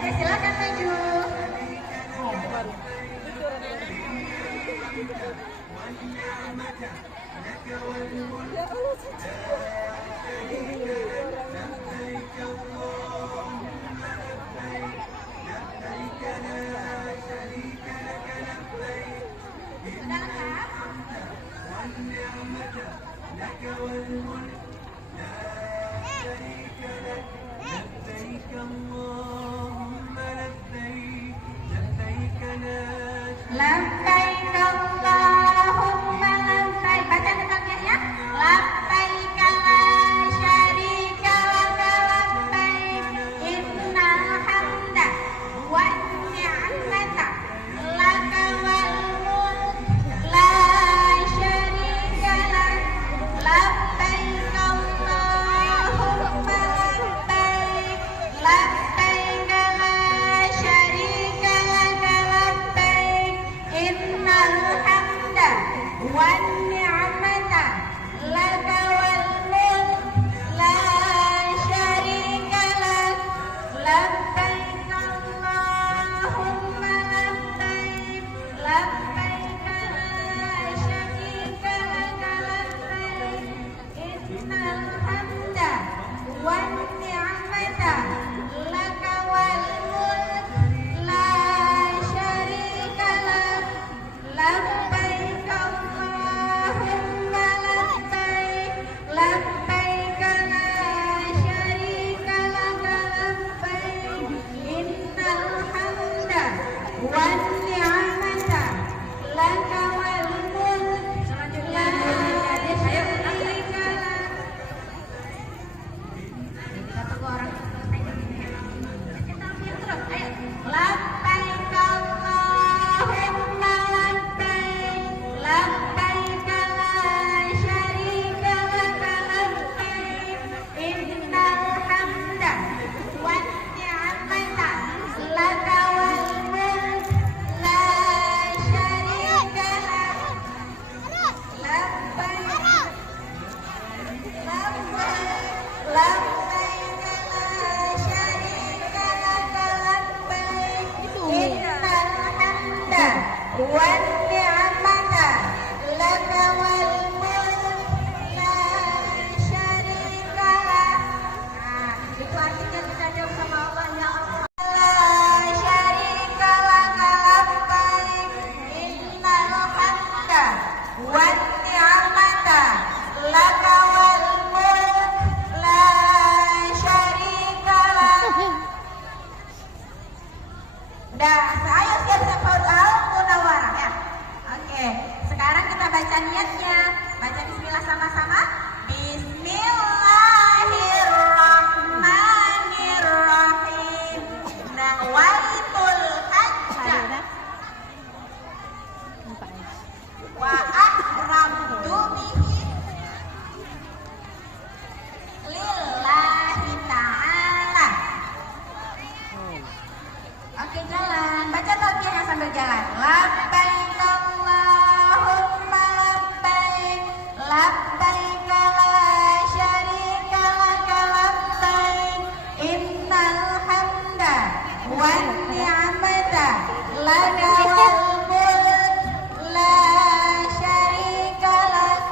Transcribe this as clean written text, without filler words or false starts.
Oke, silakan maju. Sudah lengkap? Labbaik Allahumma labbaik. Baca takbirnya. Labbaik la syarika laka labbaik. Innal hamda wan ni'mata laka wal mulk la syarika lak. Labbaik Allahumma labbaik. Labbaik la syarika laka labbaik. Innal hamda wan ni'mata laka wal mulk la syarika lak. Labbaik Allahumma labbaik. Labbaik la syarika laka labbaik. Innal hamda wan ni'mata laka wal mulk la syarika lak. Labbaik Allahumma labbaik. Labbaik la syarika laka labbaik. Innal hamda wan ni'mata laka wal mulk la syarika lak. Kita tunggu orang terus. Ayo. Labbaik Allahumma labbaik. Labbaik la syarika laka labbaik. Innal hamda wan ni'mata laka wal mulk la syarika lak. Labbaik Labbaik la syarika laka labbaik. Innal hamda wan ni'mata laka wal mulk la syarika lak. Nah, itu artinya kita jawab sama Allah, ya Allah. La syarika laka labbaik. Innal hamda wan ni'mata laka wal mulk la syarika lak. Udah, saya siap-siap al-munawwarah ya. Oke, sekarang kita baca niatnya. Baca bismillah sama-sama. Bismillahirrahmanirrahim. Nawaitul hajjah wa ahramtu bihi lillahi ta'ala. Oke, jalan. Baca talbiyahnya sambil jalan. Labbaik Allahumma labbaik. Labbaik la syarika laka labbaik. Innal hamda wan ni'mata laka wal mulk la syarika lak.